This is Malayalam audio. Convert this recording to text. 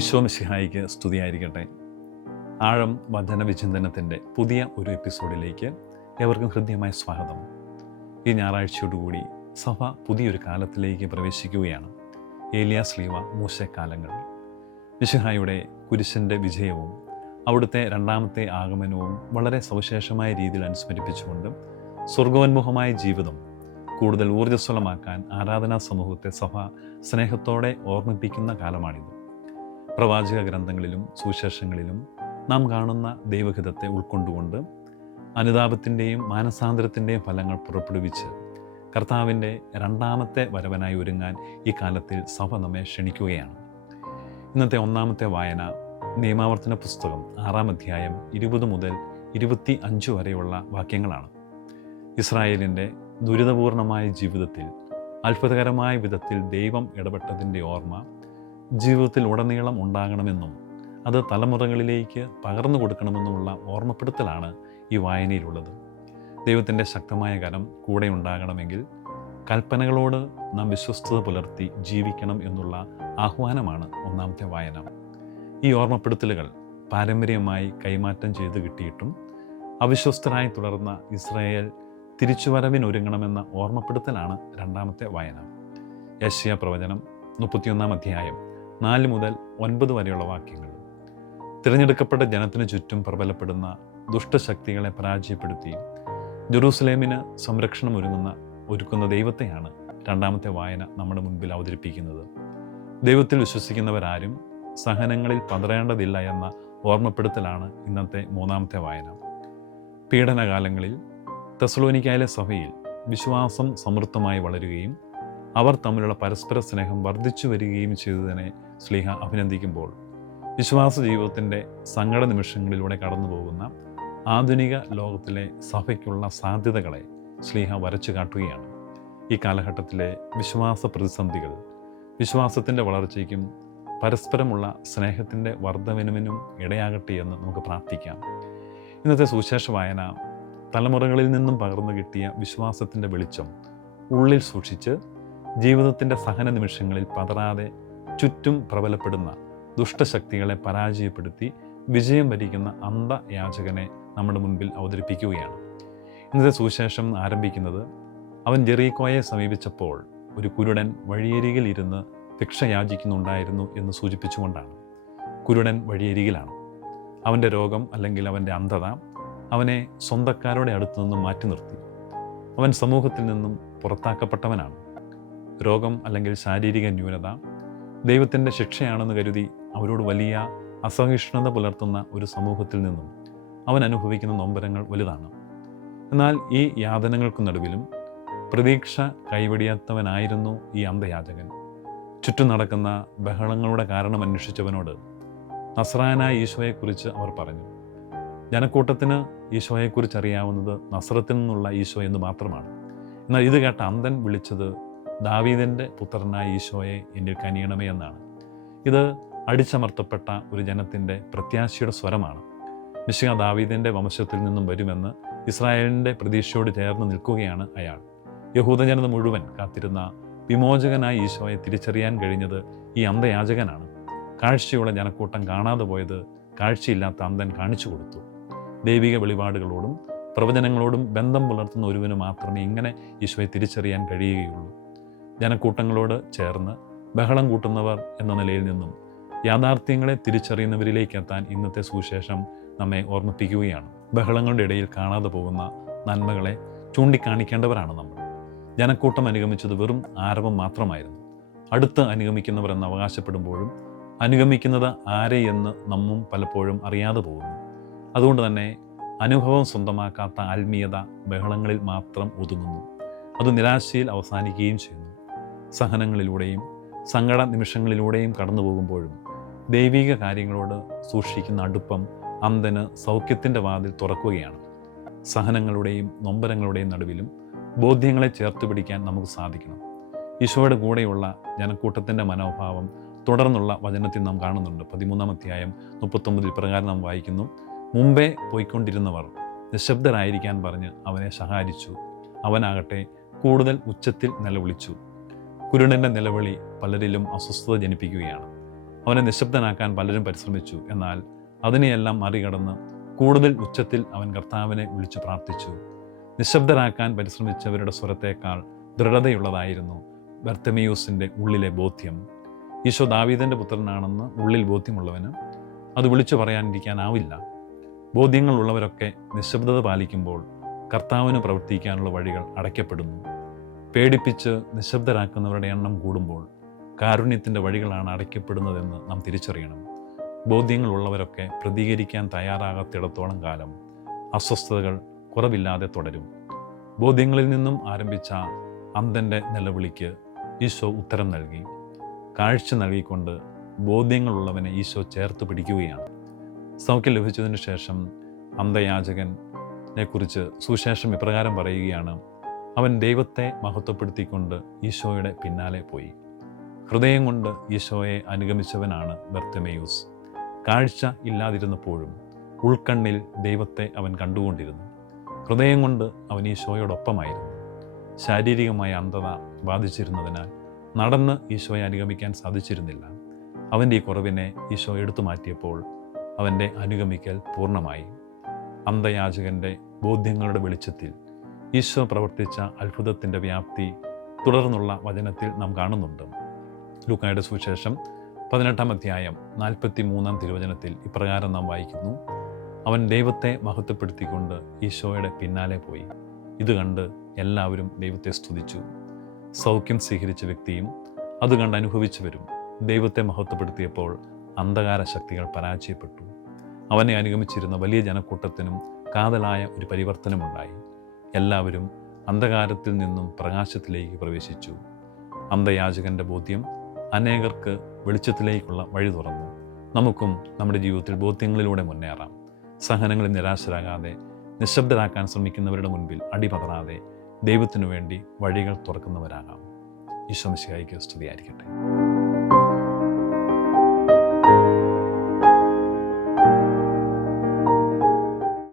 ഈശോ മിശിഹായിക്ക് സ്തുതിയായിരിക്കട്ടെ. ആഴം വചന വിചിന്തനത്തിന്റെ പുതിയ ഒരു എപ്പിസോഡിലേക്ക് ഏവർക്കും ഹൃദ്യമായ സ്വാഗതം. ഈ ഞായറാഴ്ചയോടുകൂടി സഭ പുതിയൊരു കാലത്തിലേക്ക് പ്രവേശിക്കുകയാണ്. ഏലിയ സ്ലീവ മൂശക്കാലങ്ങൾ. മിശിഹായുടെ കുരിശന്റെ വിജയവും അവിടുത്തെ രണ്ടാമത്തെ ആഗമനവും വളരെ സവിശേഷമായ രീതിയിൽ അനുസ്മരിപ്പിച്ചുകൊണ്ട് സ്വർഗോന്മുഖമായ ജീവിതം കൂടുതൽ ഊർജസ്വലമാക്കാൻ ആരാധനാ സമൂഹത്തെ സഭ സ്നേഹത്തോടെ ഓർമ്മിപ്പിക്കുന്ന കാലമാണിത്. പ്രവാചക ഗ്രന്ഥങ്ങളിലും സുവിശേഷങ്ങളിലും നാം കാണുന്ന ദൈവഹിതത്തെ ഉൾക്കൊണ്ടുകൊണ്ട് അനുതാപത്തിന്റെയും മാനസാന്തരത്തിന്റെയും ഫലങ്ങൾ പുറപ്പെടുവിച്ച് കർത്താവിന്റെ രണ്ടാമത്തെ വരവനായി ഒരുങ്ങാൻ ഈ കാലത്തിൽ സഭ നമ്മെ ക്ഷണിക്കുകയാണ്. ഇന്നത്തെ ഒന്നാമത്തെ വായന നിയമാവർത്തന പുസ്തകം ആറാം അധ്യായം ഇരുപത് മുതൽ ഇരുപത്തി അഞ്ച് വരെയുള്ള വാക്യങ്ങളാണ്. ഇസ്രായേലിന്റെ ദുരിതപൂർണമായ ജീവിതത്തിൽ അത്ഭുതകരമായ വിധത്തിൽ ദൈവം ഇടപെട്ടതിന്റെ ഓർമ്മ ജീവിതത്തിൽ ഉടനീളം ഉണ്ടാകണമെന്നും അത് തലമുറകളിലേക്ക് പകർന്നു കൊടുക്കണമെന്നുമുള്ള ഓർമ്മപ്പെടുത്തലാണ് ഈ വായനയിലുള്ളത്. ദൈവത്തിന്റെ ശക്തമായ കരം കൂടെ ഉണ്ടാകണമെങ്കിൽ കൽപ്പനകളോട് നാം വിശ്വസ്തത പുലർത്തി ജീവിക്കണം എന്നുള്ള ആഹ്വാനമാണ് ഒന്നാമത്തെ വായന. ഈ ഓർമ്മപ്പെടുത്തലുകൾ പാരമ്പര്യമായി കൈമാറ്റം ചെയ്ത് കിട്ടിയിട്ടും അവിശ്വസ്തരായി തുടർന്ന ഇസ്രായേൽ തിരിച്ചുവരവിനൊരുങ്ങണമെന്ന ഓർമ്മപ്പെടുത്തലാണ് രണ്ടാമത്തെ വായന. യശ്യ പ്രവചനം മുപ്പത്തിയൊന്നാം അധ്യായം നാല് മുതൽ ഒൻപത് വരെയുള്ള വാക്യങ്ങൾ. തിരഞ്ഞെടുക്കപ്പെട്ട ജനത്തിന് ചുറ്റും പ്രബലപ്പെടുന്ന ദുഷ്ടശക്തികളെ പരാജയപ്പെടുത്തി ജെറൂസലേമിന് സംരക്ഷണം ഒരുങ്ങുന്ന ഒരുക്കുന്ന ദൈവത്തെയാണ് രണ്ടാമത്തെ വായന നമ്മുടെ മുൻപിൽ അവതരിപ്പിക്കുന്നത്. ദൈവത്തിൽ വിശ്വസിക്കുന്നവരാരും സഹനങ്ങളിൽ പതറേണ്ടതില്ല എന്ന ഓർമ്മപ്പെടുത്തലാണ് ഇന്നത്തെ മൂന്നാമത്തെ വായന. പീഡനകാലങ്ങളിൽ തെസലോനിക്കായിലെ സഭയിൽ വിശ്വാസം സമൃദ്ധമായി വളരുകയും അവർ തമ്മിലുള്ള പരസ്പര സ്നേഹം വർദ്ധിച്ചു വരികയും ചെയ്തതിനെ സ്ലീഹ അഭിനന്ദിക്കുമ്പോൾ വിശ്വാസ ജീവിതത്തിന്റെ സങ്കട നിമിഷങ്ങളിലൂടെ കടന്നു പോകുന്ന ആധുനിക ലോകത്തിലെ സഭയ്ക്കുള്ള സാധ്യതകളെ സ്ലീഹ വരച്ചു കാട്ടുകയാണ്. ഈ കാലഘട്ടത്തിലെ വിശ്വാസ പ്രതിസന്ധികൾ വിശ്വാസത്തിന്റെ വളർച്ചയ്ക്കും പരസ്പരമുള്ള സ്നേഹത്തിന്റെ വർദ്ധനവിനും ഇടയാകട്ടെ എന്ന് നമുക്ക് പ്രാർത്ഥിക്കാം. ഇന്നത്തെ സുവിശേഷ വായന തലമുറകളിൽ നിന്നും പകർന്നു കിട്ടിയ വിശ്വാസത്തിന്റെ വെളിച്ചം ഉള്ളിൽ സൂക്ഷിച്ച് ജീവിതത്തിന്റെ സഹന നിമിഷങ്ങളിൽ പതറാതെ ചുറ്റും പ്രബലപ്പെടുന്ന ദുഷ്ടശക്തികളെ പരാജയപ്പെടുത്തി വിജയം വരിക്കുന്ന അന്ധയാചകനെ നമ്മുടെ മുൻപിൽ അവതരിപ്പിക്കുകയാണ്. ഇന്നത്തെ സുവിശേഷം ആരംഭിക്കുന്നത് അവൻ ജെറീക്കോയെ സമീപിച്ചപ്പോൾ ഒരു കുരുടൻ വഴിയരികിൽ ഇരുന്ന് ഭിക്ഷ യാചിക്കുന്നുണ്ടായിരുന്നു എന്ന് സൂചിപ്പിച്ചുകൊണ്ടാണ്. കുരുടൻ വഴിയരികിലാണ്. അവന്റെ രോഗം അല്ലെങ്കിൽ അവന്റെ അന്ധത അവനെ സ്വന്തക്കാരുടെ അടുത്തു നിന്നും മാറ്റി നിർത്തി. അവൻ സമൂഹത്തിൽ നിന്നും പുറത്താക്കപ്പെട്ടവനാണ്. രോഗം അല്ലെങ്കിൽ ശാരീരിക ന്യൂനത ദൈവത്തിന്റെ ശിക്ഷയാണെന്ന് കരുതി അവരോട് വലിയ അസഹിഷ്ണുത പുലർത്തുന്ന ഒരു സമൂഹത്തിൽ നിന്നും അവൻ അനുഭവിക്കുന്ന നൊമ്പരങ്ങൾ വലുതാണ്. എന്നാൽ ഈ യാതനകൾക്കു നടുവിലും പ്രതീക്ഷ കൈവടിയാത്തവനായിരുന്നു ഈ അന്ധയാചകൻ. ചുറ്റും നടക്കുന്ന ബഹളങ്ങളുടെ കാരണം അന്വേഷിച്ചവനോട് നസ്രാനായ ഈശോയെക്കുറിച്ച് അവർ പറഞ്ഞു. ജനക്കൂട്ടത്തിന് ഈശോയെക്കുറിച്ച് അറിയാവുന്നത് നസ്രത്തിൽ നിന്നുള്ള ഈശോ എന്ന് മാത്രമാണ്. എന്നാൽ ഇത് കേട്ട അന്ധൻ വിളിച്ചത് ദാവീദിന്റെ പുത്രനായ ഈശോയെ എന്നിൽ കനിയണമേ എന്നാണ്. ഇത് അടിച്ചമർത്തപ്പെട്ട ഒരു ജനത്തിന്റെ പ്രത്യാശയുടെ സ്വരമാണ്. മിശിക ദാവീദിന്റെ വംശത്തിൽ നിന്നും വരുമെന്ന് ഇസ്രായേലിന്റെ പ്രതീക്ഷയോട് ചേർന്ന് നിൽക്കുകയാണ് അയാൾ. യഹൂദജനത മുഴുവൻ കാത്തിരുന്ന വിമോചകനായ ഈശോയെ തിരിച്ചറിയാൻ കഴിഞ്ഞത് ഈ അന്ധയാചകനാണ്. കാഴ്ചയുള്ള ജനക്കൂട്ടം കാണാതെ പോയത് കാഴ്ചയില്ലാത്ത അന്ധൻ കാണിച്ചു കൊടുത്തു. ദൈവിക വെളിപാടുകളോടും പ്രവചനങ്ങളോടും ബന്ധം പുലർത്തുന്ന ഒരുവന് മാത്രമേ ഇങ്ങനെ ഈശോയെ തിരിച്ചറിയാൻ കഴിയുകയുള്ളൂ. ജനക്കൂട്ടങ്ങളോട് ചേർന്ന് ബഹളം കൂട്ടുന്നവർ എന്ന നിലയിൽ നിന്നും യാഥാർത്ഥ്യങ്ങളെ തിരിച്ചറിയുന്നവരിലേക്ക് എത്താൻ ഇന്നത്തെ സുവിശേഷം നമ്മെ ഓർമ്മിപ്പിക്കുകയാണ്. ബഹളങ്ങളുടെ ഇടയിൽ കാണാതെ പോകുന്ന നന്മകളെ ചൂണ്ടിക്കാണിക്കേണ്ടവരാണ് നമ്മൾ. ജനക്കൂട്ടം അനുഗമിച്ചത് വെറും ആരവം മാത്രമായിരുന്നു. അടുത്ത് അനുഗമിക്കുന്നവർ എന്ന് അവകാശപ്പെടുമ്പോഴും അനുഗമിക്കുന്നത് ആരെ എന്ന് നമ്മും പലപ്പോഴും അറിയാതെ പോകുന്നു. അതുകൊണ്ട് തന്നെ അനുഭവം സ്വന്തമാക്കാത്ത ആത്മീയത ബഹളങ്ങളിൽ മാത്രം ഒതുങ്ങുന്നു. അത് നിരാശയിൽ അവസാനിക്കുകയും ചെയ്യുന്നു. സഹനങ്ങളിലൂടെയും സങ്കട നിമിഷങ്ങളിലൂടെയും കടന്നു പോകുമ്പോഴും ദൈവിക കാര്യങ്ങളോട് സൂക്ഷിക്കുന്ന അടുപ്പം അന്തന് സൗഖ്യത്തിന്റെ വാതിൽ തുറക്കുകയാണ്. സഹനങ്ങളുടെയും നൊമ്പരങ്ങളുടെയും നടുവിലും ബോധ്യങ്ങളെ ചേർത്ത് പിടിക്കാൻ നമുക്ക് സാധിക്കണം. ഈശോയുടെ കൂടെയുള്ള ജനക്കൂട്ടത്തിന്റെ മനോഭാവം തുടർന്നുള്ള വചനത്തിൽ നാം കാണുന്നുണ്ട്. പതിമൂന്നാം അധ്യായം മുപ്പത്തൊമ്പതിൽ പ്രകാരം നാം വായിക്കുന്നു മുമ്പേ പോയിക്കൊണ്ടിരുന്നവർ നിശബ്ദരായിരിക്കാൻ പറഞ്ഞ് അവനെ സഹായിച്ചു അവനാകട്ടെ കൂടുതൽ ഉച്ചത്തിൽ നിലവിളിച്ചു. കുരുടന്റെ നിലവിളി പലരിലും അസ്വസ്ഥത ജനിപ്പിക്കുകയാണ്. അവനെ നിശബ്ദനാക്കാൻ പലരും പരിശ്രമിച്ചു. എന്നാൽ അതിനെയെല്ലാം മറികടന്ന് കൂടുതൽ ഉച്ചത്തിൽ അവൻ കർത്താവിനെ വിളിച്ചു പ്രാർത്ഥിച്ചു. നിശബ്ദരാക്കാൻ പരിശ്രമിച്ചവരുടെ സ്വരത്തേക്കാൾ ദൃഢതയുള്ളതായിരുന്നു ബർത്തമിയൂസിന്റെ ഉള്ളിലെ ബോധ്യം. ഈശോ ദാവീദന്റെ പുത്രനാണെന്ന് ഉള്ളിൽ ബോധ്യമുള്ളവന് അത് വിളിച്ചു പറയാനിരിക്കാനാവില്ല. ബോധ്യങ്ങളുള്ളവരൊക്കെ നിശബ്ദത പാലിക്കുമ്പോൾ കർത്താവിന് പ്രവർത്തിക്കാനുള്ള വഴികൾ അടയ്ക്കപ്പെടുന്നു. പേടിപ്പിച്ച് നിശബ്ദരാക്കുന്നവരുടെ എണ്ണം കൂടുമ്പോൾ കാരുണ്യത്തിന്റെ വഴികളാണ് അടയ്ക്കപ്പെടുന്നതെന്ന് നാം തിരിച്ചറിയണം. ബോധ്യങ്ങളുള്ളവരൊക്കെ പ്രതികരിക്കാൻ തയ്യാറാകാത്തിടത്തോളം കാലം അസ്വസ്ഥതകൾ കുറവില്ലാതെ തുടരും. ബോധ്യങ്ങളിൽ നിന്നും ആരംഭിച്ച അന്തന്റെ നിലവിളിക്ക് ഈശോ ഉത്തരം നൽകി. കാഴ്ച നൽകിക്കൊണ്ട് ബോധ്യങ്ങളുള്ളവനെ ഈശോ ചേർത്ത് പിടിക്കുകയാണ്. സൗഖ്യം ലഭിച്ചതിന് ശേഷം അന്തയാചകനെക്കുറിച്ച് സുശേഷം ഇപ്രകാരം പറയുകയാണ് അവൻ ദൈവത്തെ മഹത്വപ്പെടുത്തിക്കൊണ്ട് ഈശോയുടെ പിന്നാലെ പോയി. ഹൃദയം കൊണ്ട് ഈശോയെ അനുഗമിച്ചവനാണ് ബർത്തമേയൂസ്. കാഴ്ച ഇല്ലാതിരുന്നപ്പോഴും ഉൾക്കണ്ണിൽ ദൈവത്തെ അവൻ കണ്ടുകൊണ്ടിരുന്നു. ഹൃദയം കൊണ്ട് അവൻ ഈശോയോടൊപ്പമായിരുന്നു. ശാരീരികമായ അന്ധത ബാധിച്ചിരുന്നതിനാൽ നടന്ന് ഈശോയെ അനുഗമിക്കാൻ സാധിച്ചിരുന്നില്ല. അവന്റെ ഈ കുറവിനെ ഈശോ എടുത്തു മാറ്റിയപ്പോൾ അവന്റെ അനുഗമിക്കൽ പൂർണമായി. അന്ധയാചകന്റെ ബോധ്യങ്ങളുടെ വെളിച്ചത്തിൽ ഈശോ പ്രവർത്തിച്ച അത്ഭുതത്തിന്റെ വ്യാപ്തി തുടർന്നുള്ള വചനത്തിൽ നാം കാണുന്നുണ്ട്. ലൂക്കായുടെ സുവിശേഷം പതിനെട്ടാം അധ്യായം നാൽപ്പത്തി മൂന്നാം തിരുവചനത്തിൽ ഇപ്രകാരം നാം വായിക്കുന്നു. അവൻ ദൈവത്തെ മഹത്വപ്പെടുത്തിക്കൊണ്ട് ഈശോയുടെ പിന്നാലെ പോയി. ഇത് കണ്ട് എല്ലാവരും ദൈവത്തെ സ്തുതിച്ചു. സൗഖ്യം സ്വീകരിച്ച വ്യക്തിയും അത് കണ്ട് അനുഭവിച്ചവരും ദൈവത്തെ മഹത്വപ്പെടുത്തിയപ്പോൾ അന്ധകാര ശക്തികൾ പരാജയപ്പെട്ടു. അവനെ അനുഗമിച്ചിരുന്ന വലിയ ജനക്കൂട്ടത്തിനും കാതലായ ഒരു പരിവർത്തനമുണ്ടായി. എല്ലാവരും അന്ധകാരത്തിൽ നിന്നും പ്രകാശത്തിലേക്ക് പ്രവേശിച്ചു. അന്ധയാചകന്റെ ബോധ്യം അനേകർക്ക് വെളിച്ചത്തിലേക്കുള്ള വഴി തുറന്നു. നമുക്കും നമ്മുടെ ജീവിതത്തിൽ ബോധ്യങ്ങളിലൂടെ മുന്നേറാം. സഹനങ്ങളിൽ നിരാശരാകാതെ നിശബ്ദരാക്കാൻ ശ്രമിക്കുന്നവരുടെ മുൻപിൽ അടിപതറാതെ ദൈവത്തിനു വേണ്ടി വഴികൾ തുറക്കുന്നവരാകാം. ഈശ്വംശിയായിക്ക് സ്തുതിയായിരിക്കട്ടെ.